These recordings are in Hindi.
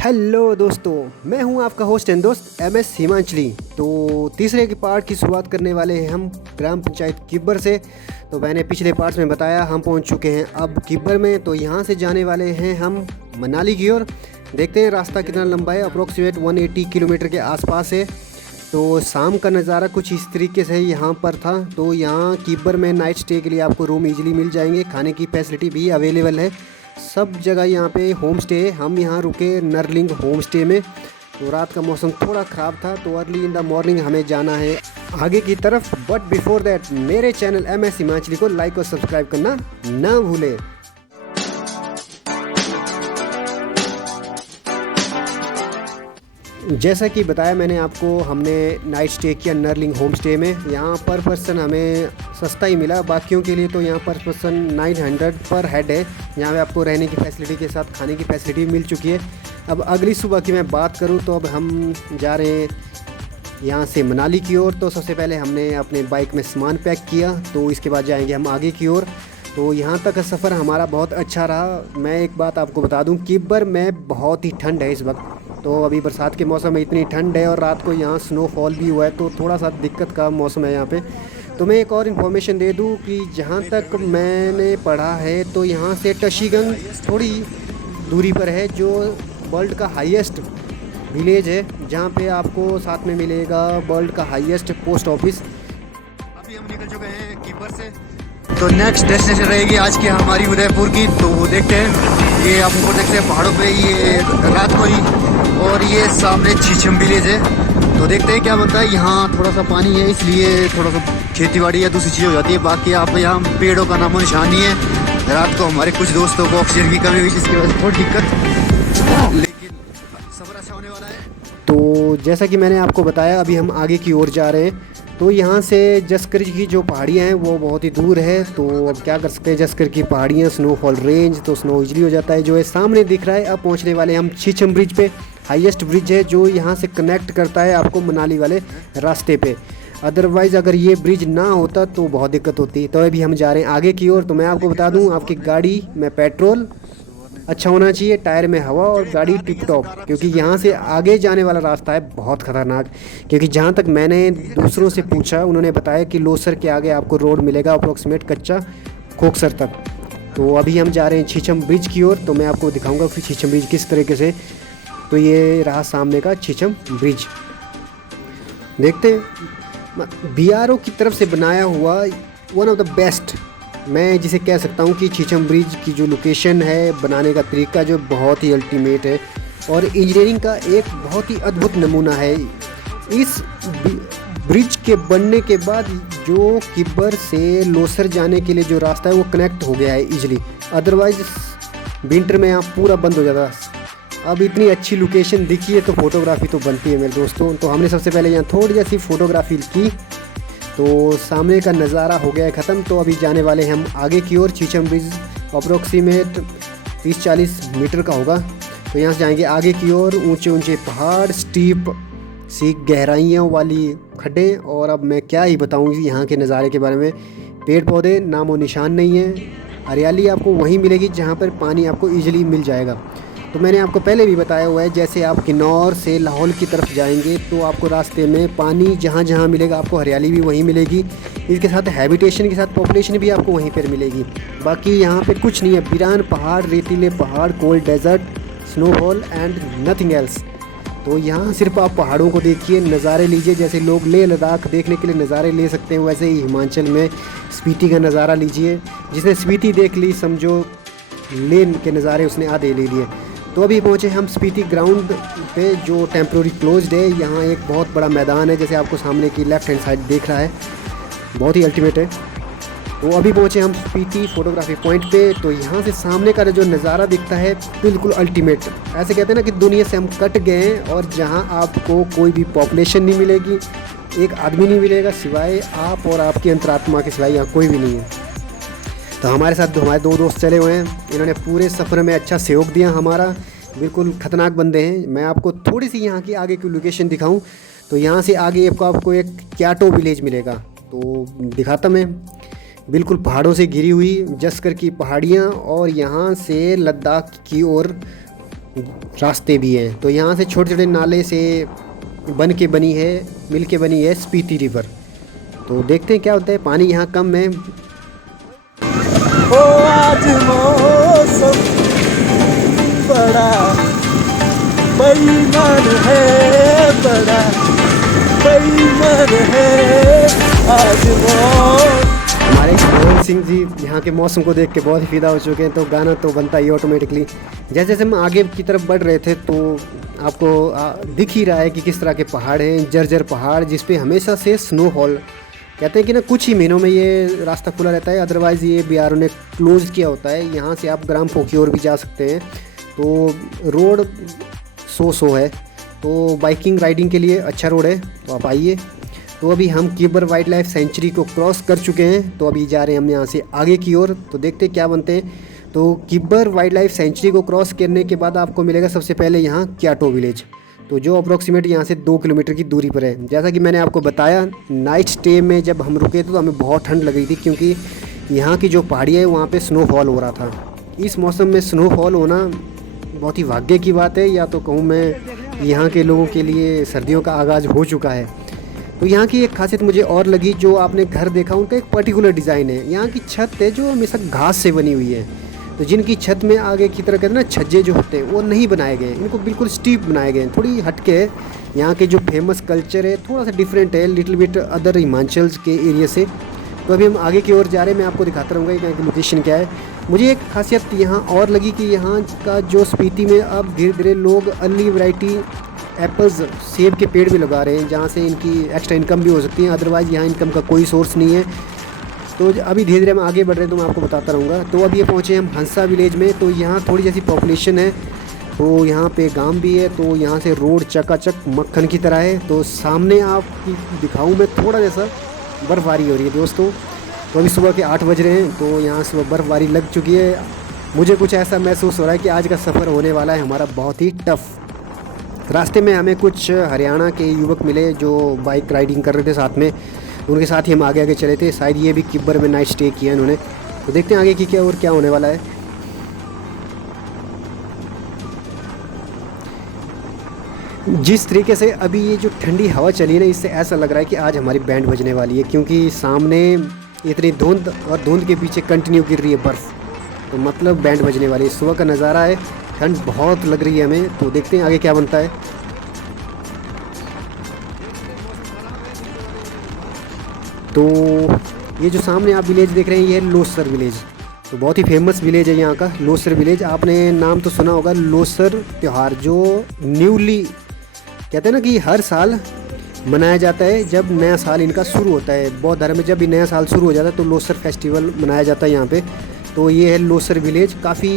हेलो दोस्तों, मैं हूं आपका होस्ट एंड दोस्त MS हिमांचली। तो तीसरे के पार्ट की शुरुआत करने वाले हैं हम ग्राम पंचायत किब्बर से। तो मैंने पिछले पार्ट्स में बताया हम पहुंच चुके हैं अब किब्बर में। तो यहां से जाने वाले हैं हम मनाली की ओर। देखते हैं रास्ता कितना लंबा है, अप्रोक्सीमेट 180 किलोमीटर के आसपास है। तो शाम का नज़ारा कुछ इस तरीके से यहाँ पर था। तो यहाँ किब्बर में नाइट स्टे के लिए आपको रूम इजीली मिल जाएंगे, खाने की फैसिलिटी भी अवेलेबल है। सब जगह यहाँ पे होम स्टे है। हम यहाँ रुके नरलिंग होम स्टे में। तो रात का मौसम थोड़ा ख़राब था, तो अर्ली इन द मॉर्निंग हमें जाना है आगे की तरफ। बट बिफोर दैट मेरे चैनल MS हिमाचली को लाइक और सब्सक्राइब करना ना भूलें। जैसा कि बताया मैंने आपको, हमने नाइट स्टे किया नरलिंग होम स्टे में। यहाँ पर पर्सन हमें सस्ता ही मिला, बाकियों के लिए तो यहाँ पर पर्सन 900 पर हेड है। यहाँ पे आपको रहने की फैसिलिटी के साथ खाने की फैसिलिटी मिल चुकी है। अब अगली सुबह की मैं बात करूँ तो अब हम जा रहे हैं यहाँ से मनाली की ओर। तो सबसे पहले हमने अपने बाइक में सामान पैक किया, तो इसके बाद जाएंगे हम आगे की ओर। तो यहाँ तक का सफ़र हमारा बहुत अच्छा रहा। मैं एक बात आपको बता दूँ, किब्बर में बहुत ही ठंड है इस वक्त। तो अभी बरसात के मौसम में इतनी ठंड है और रात को यहाँ स्नोफॉल भी हुआ है, तो थोड़ा सा दिक्कत का मौसम है यहाँ पे। तो मैं एक और इन्फॉर्मेशन दे दूँ कि जहाँ तक मैंने पढ़ा है तो यहाँ से टशीगंग थोड़ी दूरी पर है, जो वर्ल्ड का हाईएस्ट विलेज है, जहाँ पे आपको साथ में मिलेगा वर्ल्ड का हाईएस्ट पोस्ट ऑफिस। अभी हम निकल चुके हैं किब्बर से। तो नेक्स्ट डेस्टिनेशन रहेगी आज की हमारी उदयपुर की। तो देखते हैं, ये आप ऊपर देखते हैं पहाड़ों पे, ये रात को ही। और ये सामने छीछम विलेज है। तो देखते हैं क्या बनता है। यहाँ थोड़ा सा पानी है, इसलिए थोड़ा सा खेतीबाड़ी या दूसरी चीज़ हो जाती है। बाकी आप यहाँ पेड़ों का नामो निशान नहीं है। रात को हमारे कुछ दोस्तों को ऑक्सीजन की कमी हुई, जिसकी वजह से थोड़ी दिक्कत, लेकिन सफर अच्छा होने वाला है। तो जैसा कि मैंने आपको बताया, अभी हम आगे की ओर जा रहे हैं। तो यहाँ से जस्कर की जो पहाड़ियाँ हैं वो बहुत ही दूर है। तो अब क्या कर सकते हैं, जस्कर की पहाड़ियाँ, स्नोफॉल रेंज, तो स्नो इजली हो जाता है। जो है सामने दिख रहा है। अब पहुँचने वाले हम छीछम ब्रिज पे। हाईएस्ट ब्रिज है जो यहाँ से कनेक्ट करता है आपको मनाली वाले रास्ते पे। अदरवाइज़ अगर ये ब्रिज ना होता तो बहुत दिक्कत होती। तो अभी हम जा रहे हैं आगे की ओर। तो मैं आपको बता दूँ, आपकी गाड़ी में पेट्रोल अच्छा होना चाहिए, टायर में हवा और गाड़ी टिप टॉप, क्योंकि यहाँ से आगे जाने वाला रास्ता है बहुत ख़तरनाक। क्योंकि जहाँ तक मैंने दूसरों से पूछा, उन्होंने बताया कि लोसर के आगे आपको रोड मिलेगा अप्रोक्सीमेट कच्चा खोखसर तक। तो अभी हम जा रहे हैं छीछम ब्रिज की ओर। तो मैं आपको दिखाऊंगा फिर छीछम ब्रिज किस तरीके से। तो ये रहा सामने का छीछम ब्रिज। देखते हैं, BRO की तरफ से बनाया हुआ वन ऑफ द बेस्ट, मैं जिसे कह सकता हूँ कि छीछम ब्रिज की जो लोकेशन है, बनाने का तरीका जो बहुत ही अल्टीमेट है और इंजीनियरिंग का एक बहुत ही अद्भुत नमूना है। इस ब्रिज के बनने के बाद जो किब्बर से लोसर जाने के लिए जो रास्ता है वो कनेक्ट हो गया है इजीली। अदरवाइज विंटर में यहाँ पूरा बंद हो जाता। अब इतनी अच्छी लोकेशन दिखी है तो फोटोग्राफी तो बनती है मेरे दोस्तों। तो हमने सबसे पहले यहाँ थोड़ी सी फोटोग्राफी की। तो सामने का नज़ारा हो गया है ख़त्म। तो अभी जाने वाले हैं हम आगे की ओर। छीछम ब्रिज अप्रोक्सीमेट 30-40 मीटर का होगा। तो यहाँ से जाएंगे आगे की ओर। ऊंचे ऊंचे पहाड़, स्टीप सी गहराइयों वाली खड्डे, और अब मैं क्या ही बताऊँ यहाँ के नज़ारे के बारे में। पेड़ पौधे नामो निशान नहीं है। हरियाली आपको वहीं मिलेगी जहाँ पर पानी आपको ईजिली मिल जाएगा। तो मैंने आपको पहले भी बताया हुआ है, जैसे आप किन्नौर से लाहौल की तरफ जाएंगे तो आपको रास्ते में पानी जहाँ जहाँ मिलेगा आपको हरियाली भी वहीं मिलेगी। इसके साथ हैबिटेशन के साथ पॉपुलेशन भी आपको वहीं पर मिलेगी। बाकी यहाँ पे कुछ नहीं है। वीरान पहाड़, रेतीले पहाड़, cold desert, snowfall and nothing else. तो यहाँ सिर्फ आप पहाड़ों को देखिए, नज़ारे लीजिए। जैसे लोग लेह लद्दाख देखने के लिए नज़ारे ले सकते हैं, वैसे ही हिमाचल में स्पीति का नज़ारा लीजिए। जिसने स्पीति देख ली, समझो लेह के नज़ारे उसने आधे ले लिए। तो अभी पहुँचे हम स्पीति ग्राउंड पे, जो टेम्प्रोरी क्लोज्ड है। यहाँ एक बहुत बड़ा मैदान है, जैसे आपको सामने की लेफ़्ट हैंड साइड देख रहा है, बहुत ही अल्टीमेट है। तो अभी पहुँचे हम स्पीति फोटोग्राफी पॉइंट पे। तो यहाँ से सामने का जो नज़ारा दिखता है बिल्कुल अल्टीमेट। ऐसे कहते हैं ना कि दुनिया से हम कट गए हैं, और जहाँ आपको कोई भी पॉपुलेशन नहीं मिलेगी, एक आदमी नहीं मिलेगा सिवाय आप और आपकी अंतरात्मा के सिवाय यहाँ कोई भी नहीं है। तो हमारे साथ हमारे दो दोस्त चले हुए हैं, इन्होंने पूरे सफ़र में अच्छा सहयोग दिया हमारा। बिल्कुल ख़तरनाक बंदे हैं। मैं आपको थोड़ी सी यहाँ की आगे की लोकेशन दिखाऊं तो यहाँ से आगे आपको एक क्याटो विलेज मिलेगा। तो दिखाता मैं, बिल्कुल पहाड़ों से घिरी हुई जस्कर की पहाड़ियाँ, और यहाँ से लद्दाख की ओर रास्ते भी हैं। तो यहाँ से छोटे छोटे नाले से मिल के बनी है स्पीति रिवर। तो देखते हैं क्या होता है, पानी यहाँ कम है। ओ आज मौसम बड़ा बेईमान है, बड़ा बेईमान है आज मौसम। हमारे मोहन सिंह जी यहाँ के मौसम को देख के बहुत ही फिदा हो चुके हैं, तो गाना तो बनता ही ऑटोमेटिकली। जैसे जैसे हम आगे की तरफ बढ़ रहे थे तो आपको दिख ही रहा है कि किस तरह के पहाड़ हैं, जर्जर पहाड़, जिस पे हमेशा से स्नोफॉल। कहते हैं कि ना कुछ ही महीनों में ये रास्ता खुला रहता है, अदरवाइज़ ये बीआरओ ने क्लोज़ किया होता है। यहाँ से आप ग्राम्फो की ओर भी जा सकते हैं। तो रोड सो है, तो बाइकिंग राइडिंग के लिए अच्छा रोड है, तो आप आइए। तो अभी हम किबर वाइल्ड लाइफ सेंचुरी को क्रॉस कर चुके हैं, तो अभी जा रहे हैं हम यहाँ से आगे की ओर। तो देखते हैं क्या बनते हैं। तो किबर वाइल्ड लाइफ सेंचुरी को क्रॉस करने के बाद आपको मिलेगा सबसे पहले यहाँ क्याटो विलेज, तो जो अप्रोक्सीमेट यहाँ से 2 किलोमीटर की दूरी पर है। जैसा कि मैंने आपको बताया, नाइट स्टे में जब हम रुके थे तो हमें बहुत ठंड लग रही थी, क्योंकि यहाँ की जो पहाड़ियाँ है वहाँ पे स्नोफॉल हो रहा था। इस मौसम में स्नोफॉल होना बहुत ही भाग्य की बात है, या तो कहूँ मैं यहाँ के लोगों के लिए सर्दियों का आगाज़ हो चुका है। तो यहाँ की एक खासियत मुझे और लगी, जो आपने घर देखा उनका एक पर्टिकुलर डिज़ाइन है। यहाँ की छत है जो हमेशा घास से बनी हुई है, तो जिनकी छत में आगे की तरह कहते हैं ना छज्जे जो होते हैं वो नहीं बनाए गए, इनको बिल्कुल स्टीप बनाए गए हैं, थोड़ी हटके है। यहाँ के जो फेमस कल्चर है थोड़ा सा डिफरेंट है, लिटिल बिट अदर हिमाचल के एरिया से। तो अभी हम आगे की ओर जा रहे हैं, मैं आपको दिखाता रहूँगा यहाँ की लोकेशन क्या है। मुझे एक खासियत यहाँ और लगी कि यहाँ का जो स्पीति में अब धीरे धीरे लोग अर्ली वैरायटी एप्पल्स, सेब के पेड़ भी लगा रहे हैं, जहाँ से इनकी एक्स्ट्रा इनकम भी हो सकती है। अदरवाइज़ यहाँ इनकम का कोई सोर्स नहीं है। तो अभी धीरे धीरे हम आगे बढ़ रहे हैं, तो मैं आपको बताता रहूँगा। तो अभी ये पहुँचे हम हंसा विलेज में। तो यहाँ थोड़ी जैसी पॉपुलेशन है, तो यहाँ पे गांव भी है। तो यहाँ से रोड चकाचक मक्खन की तरह है। तो सामने आपकी दिखाऊँ मैं, थोड़ा जैसा बर्फ़बारी हो रही है दोस्तों। तो अभी सुबह के 8 बज रहे हैं, तो यहाँ सुबह बर्फ़बारी लग चुकी है। मुझे कुछ ऐसा महसूस हो रहा है कि आज का सफ़र होने वाला है हमारा बहुत ही टफ़। रास्ते में हमें कुछ हरियाणा के युवक मिले जो बाइक राइडिंग कर रहे थे साथ में, उनके साथ ही हम आगे आगे चले थे। शायद ये भी किब्बर में नाइट स्टे किया इन्होंने। तो देखते हैं आगे की क्या और क्या होने वाला है। जिस तरीके से अभी ये जो ठंडी हवा चली है ना, इससे ऐसा लग रहा है कि आज हमारी बैंड बजने वाली है, क्योंकि सामने इतनी धुंध और धुंध के पीछे कंटिन्यू गिर रही है बर्फ़, तो मतलब बैंड बजने वाली है। सुबह का नज़ारा है, ठंड बहुत लग रही है हमें। तो देखते हैं आगे क्या बनता है। तो ये जो सामने आप विलेज देख रहे हैं, ये है लोसर विलेज। तो बहुत ही फेमस विलेज है यहाँ का लोसर विलेज। आपने नाम तो सुना होगा, लोसर त्यौहार जो न्यूली कहते हैं ना कि हर साल मनाया जाता है जब नया साल इनका शुरू होता है। बौद्ध धर्म में जब भी नया साल शुरू हो जाता है तो लोसर फेस्टिवल मनाया जाता है यहाँ पे। तो ये है लोसर विलेज। काफ़ी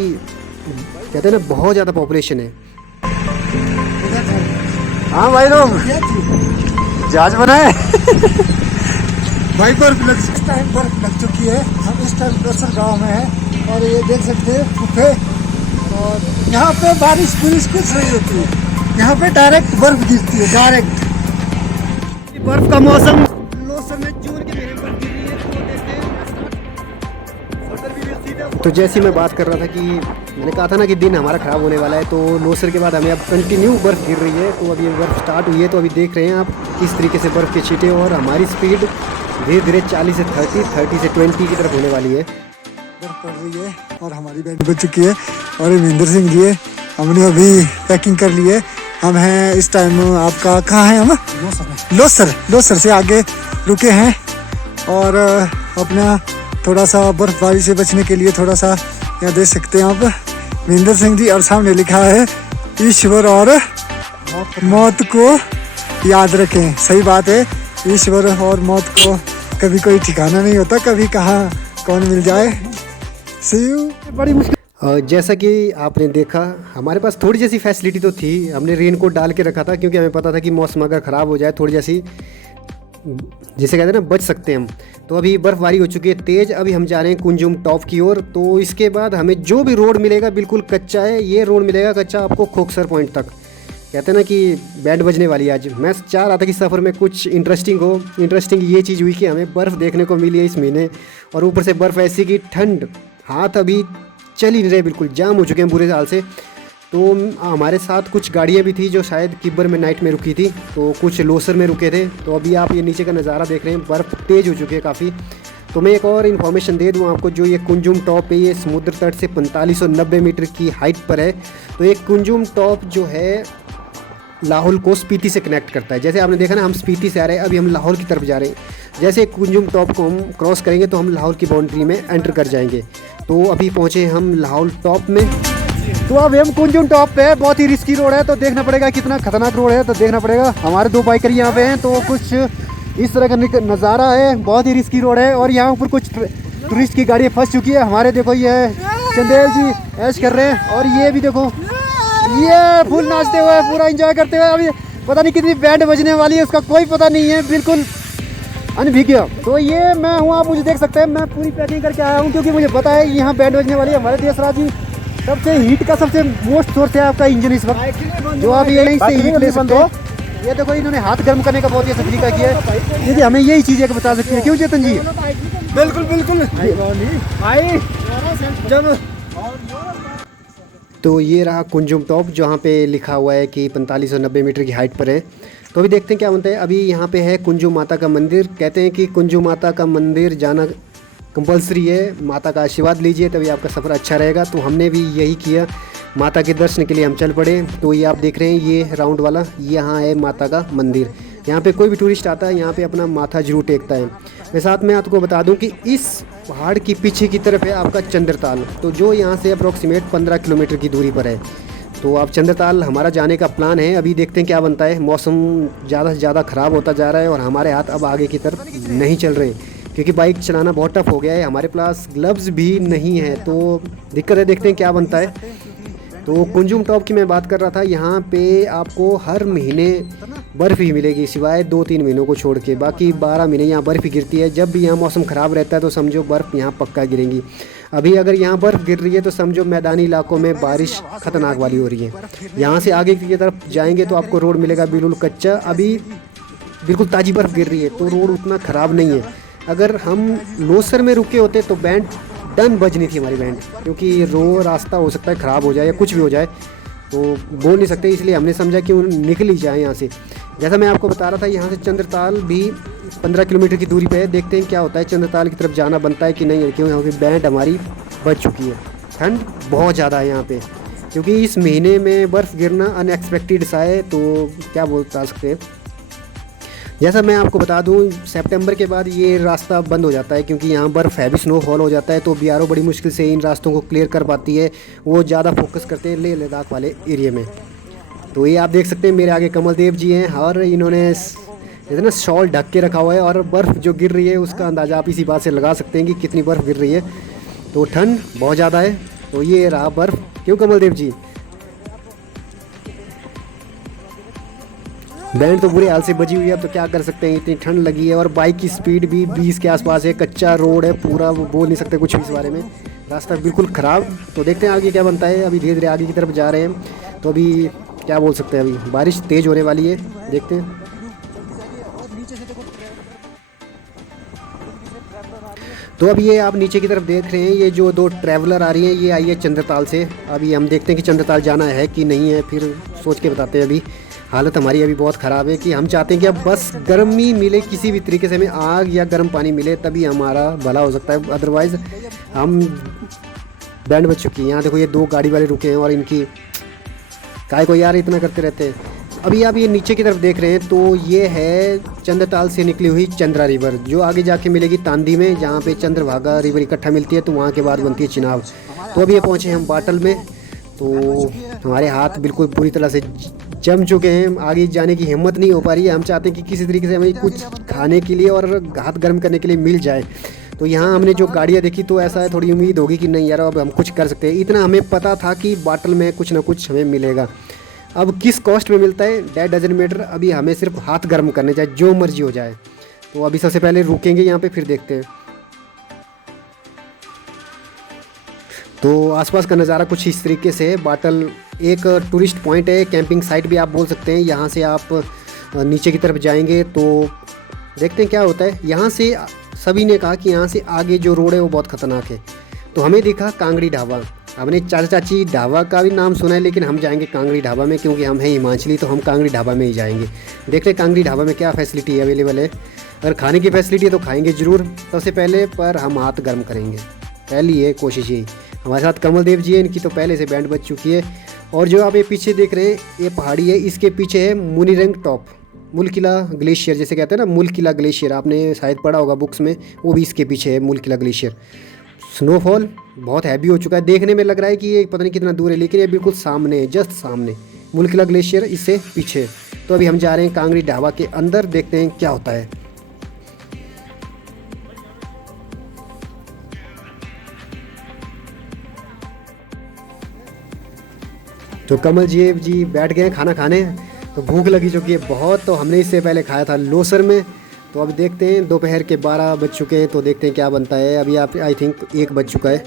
कहते हैं ना बहुत ज़्यादा पॉपुलेशन है। हाँ भाई लोग जहाज बनाए भाई, बर्फ लग चुकी है। हम इस टाइम लोसर गांव में हैं और ये देख सकते हैं फुफे, और यहाँ पे बारिश कुछ नहीं होती है, यहाँ पे डायरेक्ट बर्फ गिरती है, डायरेक्ट बर्फ का मौसम लोसर में जून के महीने में गिर रही है। तो जैसे मैं बात कर रहा था कि मैंने कहा था ना कि दिन हमारा ख़राब होने वाला है, तो लोसर के बाद हमें अब कंटिन्यू बर्फ़ गिर रही है। तो अभी बर्फ़ स्टार्ट हुई है, तो अभी देख रहे हैं आप किस तरीके से बर्फ़ के छींटे, और हमारी स्पीड धीरे धीरे 40 से 30 से 20 की तरफ होने वाली है। बर्फ पड़ रही है और हमारी बैंड बज चुकी है। और महेंद्र सिंह जी है, हमने अभी पैकिंग कर ली है। हम हैं इस टाइम, आपका कहाँ है? हम लोसर से आगे रुके हैं, और अपना थोड़ा सा बर्फबारी से बचने के लिए थोड़ा सा यहाँ देख सकते हैं आप महेंद्र सिंह जी, और सामने लिखा है ईश्वर और मौत को याद रखें। सही बात है, ईश्वर और मौत को कभी कोई ठिकाना नहीं होता, कभी कहाँ कौन मिल जाए। सी यू। बड़ी मुश्किल। जैसा कि आपने देखा, हमारे पास थोड़ी जैसी फैसिलिटी तो थी। हमने रेन कोट डाल के रखा था, क्योंकि हमें पता था कि मौसम अगर ख़राब हो जाए थोड़ी जैसी, जिसे कहते हैं ना, बच सकते हैं हम। तो अभी बर्फ़बारी हो चुकी है तेज़। अभी हम जा रहे हैं कुंजुम टॉप की ओर। तो इसके बाद हमें जो भी रोड मिलेगा बिल्कुल कच्चा है। ये रोड मिलेगा कच्चा आपको खोखसर पॉइंट तक। कहते हैं ना कि बैंड बजने वाली है आज। मैं चाह रहा था कि सफ़र में कुछ इंटरेस्टिंग हो। इंटरेस्टिंग ये चीज़ हुई कि हमें बर्फ़ देखने को मिली है इस महीने, और ऊपर से बर्फ़ ऐसी कि ठंड, हाथ अभी चल ही नहीं रहे, बिल्कुल जाम हो चुके हैं बुरे हाल से। तो हमारे साथ कुछ गाड़ियाँ भी थी जो शायद किब्बर में नाइट में रुकी थी, तो कुछ लोसर में रुके थे। तो अभी आप ये नीचे का नज़ारा देख रहे हैं, बर्फ़ तेज़ हो चुकी है काफ़ी। तो मैं एक और इन्फॉर्मेशन दे दूं आपको, जो ये कुंजुम टॉप है ये समुद्र तट से 4590 मीटर की हाइट पर है। तो ये कुंजुम टॉप जो है लाहौल को स्पीति से कनेक्ट करता है। जैसे आपने देखा ना, हम स्पीति से आ रहे हैं, अभी हम लाहौल की तरफ जा रहे हैं। जैसे कुंजुम टॉप को हम क्रॉस करेंगे तो हम लाहौल की बाउंड्री में एंटर कर जाएंगे। तो अभी पहुँचे हम लाहौल टॉप में। तो अब हम कुंजुम टॉप पे है, बहुत ही रिस्की रोड है, तो देखना पड़ेगा कितना खतरनाक रोड है, तो देखना पड़ेगा। हमारे 2 बाइकर यहाँ पे हैं, तो कुछ इस तरह का नज़ारा है, बहुत ही रिस्की रोड है। और यहाँ ऊपर कुछ टूरिस्ट की गाड़ी फंस चुकी है। हमारे देखो ये चंदेल जी ऐश कर रहे हैं, और ये भी देखो ये फुल नाचते हुए पूरा एंजॉय करते हुए। अभी पता नहीं कितनी बैंड बजने वाली है, उसका कोई पता नहीं है, बिल्कुल अनभिज्ञ। तो ये मैं हूँ, आप मुझे देख सकते हैं, मैं पूरी पैकिंग करके आया हूँ क्योंकि मुझे पता है यहाँ बैंड बजने वाली है। हमारे देशराज जी सबसे हीट का सबसे मोस्ट सोर्स है आपका इंजन इस वक्त, जो आप यहीं से हीट ले सकते हो। ये देखो इन्होंने हाथ गर्म करने का बहुत ही अच्छा तरीका किया है, क्योंकि हमें यही चीज़ एक बता सकती है, क्यों चेतन जी? बिल्कुल बिल्कुल भाई जब। तो ये रहा कुंजुम टॉप, जहाँ पे लिखा हुआ है कि 4590 मीटर की हाइट पर है। तो अभी देखते हैं क्या बनता है। अभी यहाँ पे है कुंजू माता का मंदिर। कहते हैं कि कुंजू माता का मंदिर जाना कंपलसरी है, माता का आशीर्वाद लीजिए तभी आपका सफ़र अच्छा रहेगा। तो हमने भी यही किया, माता के दर्शन के लिए हम चल पड़े। तो ये आप देख रहे हैं, ये राउंड वाला यहाँ है माता का मंदिर। यहाँ पे कोई भी टूरिस्ट आता है यहाँ पे अपना माथा जरूर टेकता है। मैं साथ में आपको बता दूं कि इस पहाड़ की पीछे की तरफ है आपका चंद्रताल, तो जो यहाँ से अप्रोक्सीमेट 15 किलोमीटर की दूरी पर है। तो आप चंद्रताल हमारा जाने का प्लान है, अभी देखते हैं क्या बनता है। मौसम ज़्यादा से ज़्यादा ख़राब होता जा रहा है और हमारे हाथ अब आगे की तरफ नहीं चल रहे, क्योंकि बाइक चलाना बहुत टफ हो गया है। हमारे पास ग्लव्स भी नहीं है, तो दिक्कत है, देखते हैं क्या बनता है। तो कुंजुम टॉप की मैं बात कर रहा था, यहाँ पे आपको हर महीने बर्फ़ ही मिलेगी, सिवाय 2-3 महीनों को छोड़ के, बाकी 12 महीने यहाँ बर्फ़ ही गिरती है। जब भी यहाँ मौसम ख़राब रहता है तो समझो बर्फ़ यहाँ पक्का गिरेंगी। अभी अगर यहाँ बर्फ़ गिर रही है तो समझो मैदानी इलाकों में बारिश खतरनाक वाली हो रही है। यहाँ से आगे की तरफ जाएंगे तो आपको रोड मिलेगा बिल्कुल कच्चा, अभी बिल्कुल ताज़ी बर्फ़ गिर रही है, तो रोड उतना ख़राब नहीं है। अगर हम लोसर में रुके होते तो बैंड डन बजनी थी हमारी बैंड, क्योंकि रास्ता हो सकता है ख़राब हो जाए या कुछ भी हो जाए, तो बोल नहीं सकते, इसलिए हमने समझा कि निकल ही जाए यहाँ से। जैसा मैं आपको बता रहा था, यहाँ से चंद्रताल भी 15 किलोमीटर की दूरी पे है। देखते हैं क्या होता है, चंद्रताल की तरफ जाना बनता है कि नहीं, क्योंकि यहाँ की बैंड हमारी बज चुकी है। ठंड बहुत ज़्यादा है यहाँ पे, क्योंकि इस महीने में बर्फ़ गिरना अनएक्सपेक्टेड सा है, तो क्या बता सकते हैं। जैसा मैं आपको बता दूं, सितंबर के बाद ये रास्ता बंद हो जाता है, क्योंकि यहाँ बर्फ़ हैवी स्नोफॉल हो जाता है, तो BRO बड़ी मुश्किल से इन रास्तों को क्लियर कर पाती है। वो ज़्यादा फोकस करते हैं लेह लद्दाख वाले एरिया में। तो ये आप देख सकते हैं, मेरे आगे कमल देव जी हैं और इन्होंने इतना शॉल ढक के रखा हुआ है, और बर्फ़ जो गिर रही है उसका अंदाज़ा आप इसी बात से लगा सकते हैं कि कितनी बर्फ़ गिर रही है। तो ठंड बहुत ज़्यादा है। तो ये रहा बर्फ़, क्यों कमल देव जी? बैंड तो बुरे हाल से बजी हुई है, अब तो क्या कर सकते हैं, इतनी ठंड लगी है और बाइक की स्पीड भी 20 के आसपास है। कच्चा रोड है पूरा, वो बोल नहीं सकते कुछ भी इस बारे में, रास्ता बिल्कुल ख़राब। तो देखते हैं आगे क्या बनता है, अभी धीरे धीरे आगे की तरफ जा रहे हैं, तो अभी क्या बोल सकते हैं, अभी बारिश तेज़ होने वाली है, देखते हैं। तो अब ये आप नीचे की तरफ देख रहे हैं, ये जो 2 ट्रैवलर आ रही हैं, ये आई है चंद्रताल से। अभी हम देखते हैं कि चंद्रताल जाना है कि नहीं है, फिर सोच के बताते हैं। अभी हालत हमारी अभी बहुत ख़राब है कि हम चाहते हैं कि अब बस गर्मी मिले, किसी भी तरीके से हमें आग या गर्म पानी मिले, तभी हमारा भला हो सकता है, अदरवाइज़ हम बैंड बज चुकी है। यहाँ देखो ये 2 गाड़ी वाले रुके हैं और इनकी काय को यार इतना करते रहते हैं। अभी आप ये नीचे की तरफ देख रहे हैं, तो ये है चंद्रताल से निकली हुई चंद्रा रिवर, जो आगे जाके मिलेगी तांदी में, जहाँ पे चंद्रभागा रिवर इकट्ठा मिलती है, तो वहाँ के बाद बनती है चिनाब। तो अभी ये पहुँचे हम बाटल में, तो हमारे हाथ बिल्कुल पूरी तरह से जम चुके हैं, आगे जाने की हिम्मत नहीं हो पा रही है। हम चाहते हैं कि किसी तरीके से हमें कुछ खाने के लिए और हाथ गर्म करने के लिए मिल जाए। तो यहाँ हमने जो गाड़ियाँ देखी, तो ऐसा है थोड़ी उम्मीद होगी कि नहीं यार अब हम कुछ कर सकते हैं। इतना हमें पता था कि बाटल में कुछ ना कुछ हमें मिलेगा। अब किस कॉस्ट में मिलता है दैट डजंट मैटर, अभी हमें सिर्फ हाथ गर्म करने चाहिए, जो मर्जी हो जाए। तो अभी सबसे पहले रुकेंगे यहाँ पे, फिर देखते हैं। तो आसपास का नज़ारा कुछ इस तरीके से है। बाटल एक टूरिस्ट पॉइंट है, कैंपिंग साइट भी आप बोल सकते हैं। यहाँ से आप नीचे की तरफ जाएंगे तो देखते हैं क्या होता है। यहाँ से सभी ने कहा कि यहाँ से आगे जो रोड है वो बहुत ख़तरनाक है, तो हमें दिखा कांगड़ी ढाबा। हमने चाचा चाची ढाबा का भी नाम सुना है, लेकिन हम जाएंगे कांगड़ी ढाबा में, क्योंकि हम हैं हिमाचली तो हम कांगड़ी ढाबा में ही जाएंगे। देखते हैं कांगड़ी ढाबा में क्या फैसिलिटी अवेलेबल है। अगर खाने की फैसिलिटी है तो खाएंगे ज़रूर सबसे पहले, पर हम हाथ गर्म करेंगे, पहली है कोशिश यही। हमारे साथ कमल देव जी है, इनकी तो पहले से बैंड बज चुकी है। और जो आप ये पीछे देख रहे हैं ये पहाड़ी है, इसके पीछे है मुनीरंग टॉप, मुलकिला ग्लेशियर जिसे कहते हैं ना, मुलकिला ग्लेशियर, आपने शायद पढ़ा होगा बुक्स में, वो भी इसके पीछे है मुलकिला ग्लेशियर। स्नोफॉल बहुत हैवी हो चुका है, देखने में लग रहा है कि ये पता नहीं कितना दूर है, लेकिन ये बिल्कुल सामने है, जस्ट सामने मुलकिला ग्लेशियर इससे पीछे। तो अभी हम जा रहे हैं कांगड़ी ढाबा के अंदर, देखते हैं क्या होता है। तो कमल जी बैठ गए हैं खाना खाने, तो भूख लगी चुकी है बहुत। तो हमने इससे पहले खाया था लोसर में, तो अब देखते हैं दोपहर के 12 बज चुके हैं, तो देखते हैं क्या बनता है। अभी आप आई थिंक 1 बज चुका है।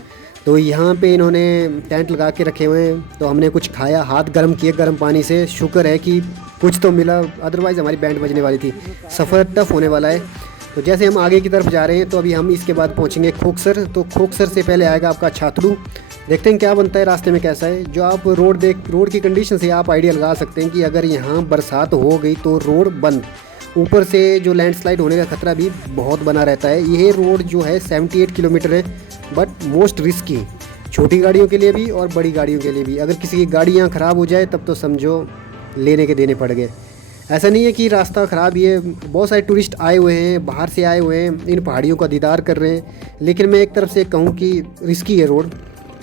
तो यहाँ पे इन्होंने टेंट लगा के रखे हुए हैं, तो हमने कुछ खाया, हाथ गर्म किए गर्म पानी से, शुक्र है कि कुछ तो मिला, अदरवाइज़ हमारी बैंड बजने वाली थी। सफ़र टफ होने वाला है। तो जैसे हम आगे की तरफ जा रहे हैं, तो अभी हम इसके बाद पहुँचेंगे खोखसर। तो खोखसर से पहले आएगा आपका छातड़ू, देखते हैं क्या बनता है रास्ते में कैसा है। जो आप रोड की कंडीशन से आप आइडिया लगा सकते हैं कि अगर यहाँ बरसात हो गई तो रोड बंद, ऊपर से जो लैंडस्लाइड होने का खतरा भी बहुत बना रहता है। ये रोड जो है 78 किलोमीटर है, बट मोस्ट रिस्की, छोटी गाड़ियों के लिए भी और बड़ी गाड़ियों के लिए भी। अगर किसी की गाड़ी यहाँ ख़राब हो जाए तब तो समझो लेने के देने पड़ गए। ऐसा नहीं है कि रास्ता ख़राब ही है, बहुत सारे टूरिस्ट आए हुए हैं, बाहर से आए हुए हैं, इन पहाड़ियों का दीदार कर रहे हैं। लेकिन मैं एक तरफ से कहूँ कि रिस्की है रोड,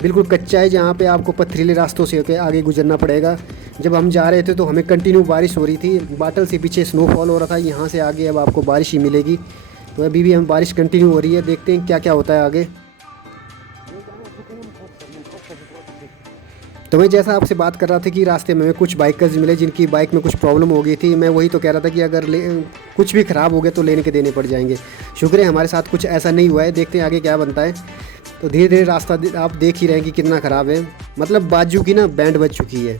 बिल्कुल कच्चा है, जहाँ पे आपको पथरीले रास्तों से होकर आगे गुजरना पड़ेगा। जब हम जा रहे थे तो हमें कंटिन्यू बारिश हो रही थी, बाटल से पीछे स्नोफॉल हो रहा था, यहाँ से आगे अब आपको बारिश ही मिलेगी। तो अभी भी हम बारिश कंटिन्यू हो रही है, देखते हैं क्या क्या होता है आगे। तो मैं जैसा आपसे बात कर रहा था कि रास्ते में कुछ बाइकर्स मिले जिनकी बाइक में कुछ प्रॉब्लम हो गई थी, मैं वही तो कह रहा था कि अगर कुछ भी ख़राब हो गया तो लेने के देने पड़ जाएंगे। शुक्र है हमारे साथ कुछ ऐसा नहीं हुआ है, देखते हैं आगे क्या बनता है। तो धीरे धीरे रास्ता आप देख ही रहे हैं कि कितना ख़राब है, मतलब बाजू की ना बैंड बज चुकी है।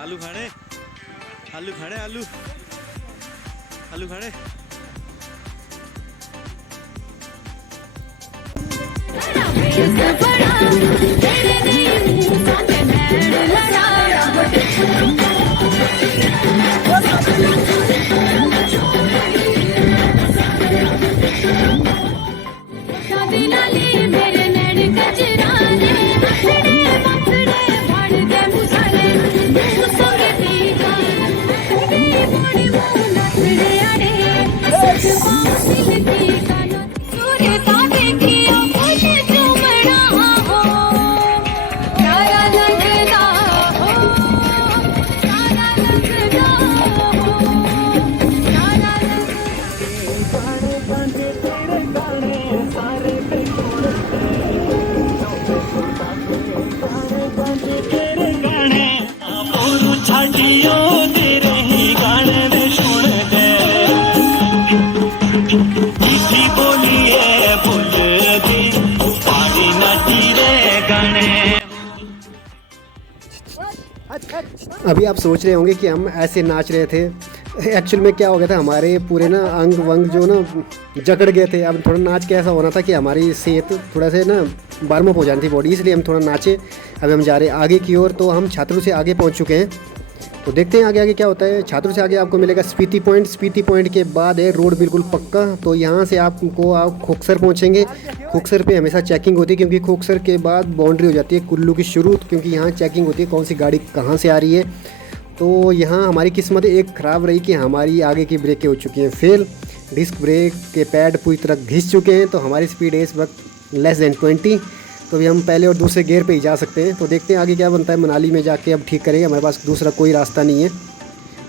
आलू खाने आलू खाने आलू आलू खाने अभी आप सोच रहे होंगे कि हम ऐसे नाच रहे थे, एक्चुअल में क्या हो गया था, हमारे पूरे ना अंग वंग जो ना जकड़ गए थे। अब थोड़ा नाच के ऐसा होना था कि हमारी सेहत थोड़ा से ना वार्म अप हो जानी थी बॉडी, इसलिए हम थोड़ा नाचे। अभी हम जा रहे हैं आगे की ओर, तो हम छात्रों से आगे पहुंच चुके हैं, तो देखते हैं आगे आगे क्या होता है। छात्रों से आगे आपको मिलेगा स्पीति पॉइंट, स्पीति पॉइंट के बाद है रोड बिल्कुल पक्का। तो यहाँ से आप खोखसर पहुँचेंगे। खोखसर पे हमेशा चेकिंग होती है, क्योंकि खोखसर के बाद बाउंड्री हो जाती है कुल्लू की शुरू, क्योंकि यहाँ चेकिंग होती है कौन सी गाड़ी कहाँ से आ रही है। तो यहाँ हमारी किस्मत एक ख़राब रही कि हमारी आगे की ब्रेकें हो चुकी हैं फेल, डिस्क ब्रेक के पैड पूरी तरह घिस चुके हैं। तो हमारी स्पीड है इस वक्त लेस देन 20, तो अभी हम पहले और दूसरे गियर पे ही जा सकते हैं। तो देखते हैं आगे क्या बनता है, मनाली में जाके अब ठीक करेंगे, हमारे पास दूसरा कोई रास्ता नहीं है।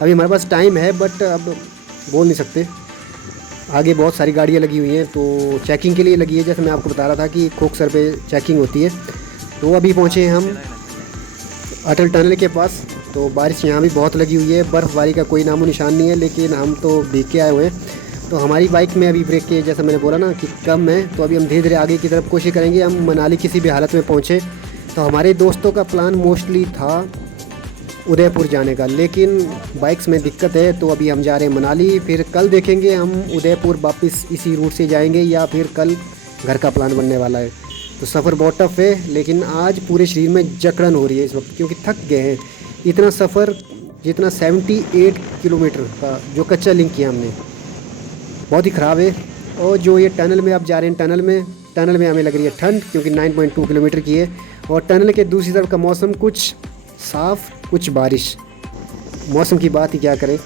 अभी हमारे पास टाइम है, बट अब बोल नहीं सकते, आगे बहुत सारी गाड़ियाँ लगी हुई हैं, तो चेकिंग के लिए लगी है। जैसे मैं आपको बता रहा था कि खोखसर पे चेकिंग होती है। तो अभी पहुँचे हैं हम अटल टनल के पास। तो बारिश यहाँ भी बहुत लगी हुई है, बर्फ़बारी का कोई नामो निशान नहीं है, लेकिन हम तो भीग के आए हुए हैं। तो हमारी बाइक में अभी ब्रेक के जैसा मैंने बोला ना कि कम है, तो अभी हम धीरे धीरे आगे की तरफ कोशिश करेंगे हम मनाली किसी भी हालत में पहुँचे। तो हमारे दोस्तों का प्लान मोस्टली था उदयपुर जाने का, लेकिन बाइक्स में दिक्कत है, तो अभी हम जा रहे हैं मनाली। फिर कल देखेंगे हम उदयपुर वापस इसी रूट से जाएंगे या फिर कल घर का प्लान बनने वाला है। तो सफ़र बहुत टफ है, लेकिन आज पूरे शरीर में जकड़न हो रही है इस वक्त, क्योंकि थक गए हैं। इतना सफ़र जितना 78 किलोमीटर का जो कच्चा लिंक किया हमने, बहुत ही ख़राब है। और जो ये टनल में आप जा रहे हैं, टनल में हमें लग रही है ठंड, क्योंकि 9.2 किलोमीटर की है। और टनल के दूसरी तरफ का मौसम कुछ साफ़ कुछ बारिश, मौसम की बात ही क्या करें।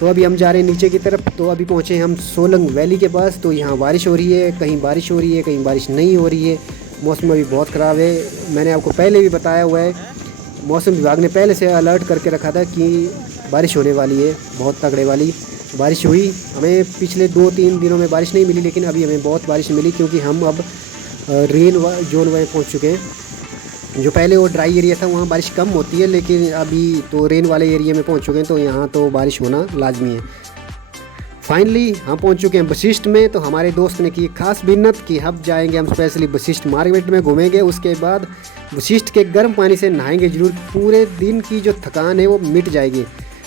तो अभी हम जा रहे हैं नीचे की तरफ। तो अभी पहुँचे हम सोलंग वैली के पास। तो यहाँ बारिश हो रही है, कहीं बारिश हो रही है, कहीं बारिश नहीं हो रही है। मौसम अभी बहुत ख़राब है। मैंने आपको पहले भी बताया हुआ है, मौसम विभाग ने पहले से अलर्ट करके रखा था कि बारिश होने वाली है, बहुत तगड़े वाली बारिश हुई। हमें पिछले 2-3 दिनों में बारिश नहीं मिली, लेकिन अभी हमें बहुत बारिश मिली, क्योंकि हम अब रेन जोन में पहुँच चुके हैं। जो पहले वो ड्राई एरिया था वहाँ बारिश कम होती है, लेकिन अभी तो रेन वाले एरिया में पहुँच चुके हैं, तो यहाँ तो बारिश होना लाजमी है। फाइनली हम पहुँच चुके हैं वशिष्ठ में। तो हमारे दोस्त ने की खास मिन्नत कि अब जाएंगे हम स्पेशली वशिष्ठ मार्केट में घूमेंगे, उसके बाद वशिष्ठ के गर्म पानी से नहाएंगे ज़रूर, पूरे दिन की जो थकान है वो मिट जाएगी।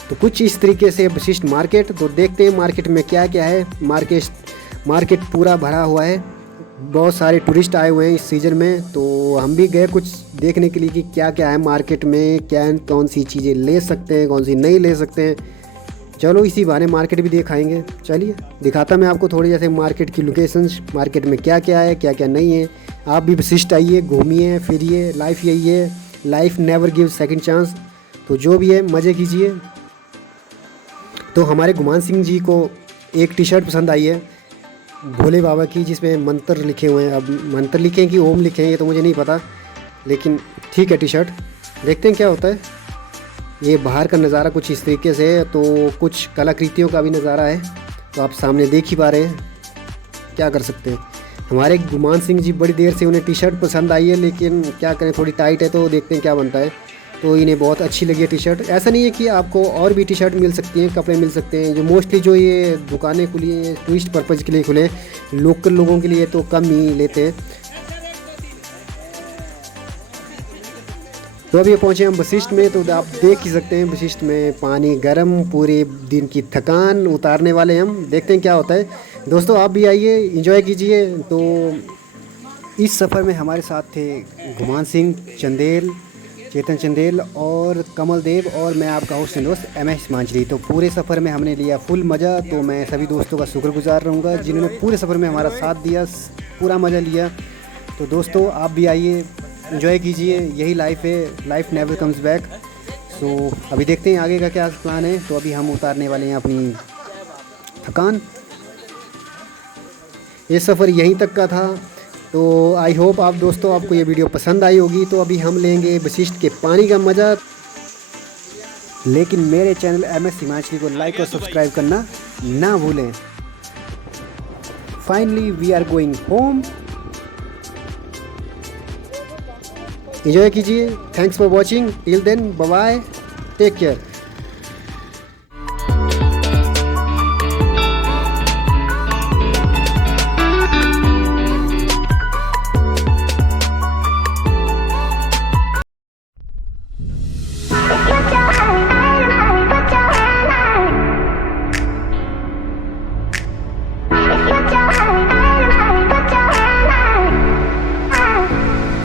तो कुछ इस तरीके से वशिष्ठ मार्केट। तो देखते हैं मार्केट में क्या क्या है। मार्केट पूरा भरा हुआ है, बहुत सारे टूरिस्ट आए हुए हैं इस सीज़न में। तो हम भी गए कुछ देखने के लिए कि क्या क्या है मार्केट में, क्या कौन सी चीज़ें ले सकते हैं, कौन सी नहीं ले सकते हैं। चलो इसी बहाने मार्केट भी दिखाएंगे। चलिए दिखाता मैं आपको थोड़ी जैसे मार्केट की लोकेशंस, मार्केट में क्या क्या है क्या क्या नहीं है। आप भी वशिष्ठ आइए, घूमिए फिरिए, लाइफ यही है, life never give second chance. तो जो भी है मज़े कीजिए। तो हमारे गुमान सिंह जी को एक टी शर्ट पसंद आई है भोले बाबा की, जिसमें मंत्र लिखे हुए हैं। अब मंत्र लिखे हैं कि ओम लिखे हैं ये तो मुझे नहीं पता, लेकिन ठीक है टी शर्ट। देखते हैं क्या होता है। ये बाहर का नज़ारा कुछ इस तरीके से है। तो कुछ कलाकृतियों का भी नज़ारा है, तो आप सामने देख ही पा रहे हैं, क्या कर सकते हैं। हमारे गुमान सिंह जी बड़ी देर से उन्हें टी शर्ट पसंद आई है, लेकिन क्या करें थोड़ी टाइट है, तो देखते हैं क्या बनता है। तो इन्हें बहुत अच्छी लगी है टी शर्ट। ऐसा नहीं है कि आपको और भी टी शर्ट मिल सकती हैं, कपड़े मिल सकते हैं। जो मोस्टली जो ये दुकानें खुली हैं टूरिस्ट पर्पज़ के लिए खुले हैं, लोकल लोगों के लिए तो कम ही लेते हैं। तो अभी पहुँचे हम वशिष्ठ में। तो आप देख ही सकते हैं वशिष्ठ में पानी गर्म, पूरे दिन की थकान उतारने वाले हम। देखते हैं क्या होता है। दोस्तों आप भी आइए, एंजॉय कीजिए। तो इस सफ़र में हमारे साथ थे गुमान सिंह, चेतन चंदेल और कमल देव, और मैं आपका होस्ट एंड दोस्त MS हिमांचली। तो पूरे सफ़र में हमने लिया फुल मज़ा। तो मैं सभी दोस्तों का शुक्रगुजार रहूँगा जिन्होंने पूरे सफ़र में हमारा साथ दिया, पूरा मज़ा लिया। तो दोस्तों आप भी आइए, एंजॉय कीजिए, यही लाइफ है, लाइफ नेवर कम्स बैक। सो अभी देखते हैं आगे का क्या प्लान है। तो अभी हम उतारने वाले हैं अपनी थकान। ये सफ़र यहीं तक का था। तो आई होप आप दोस्तों आपको ये वीडियो पसंद आई होगी। तो अभी हम लेंगे वशिष्ठ के पानी का मज़ा, लेकिन मेरे चैनल MS हिमाचली को लाइक और सब्सक्राइब करना ना भूलें। Finally we are going home. Enjoy कीजिए। Thanks for watching. Till then bye bye, take care.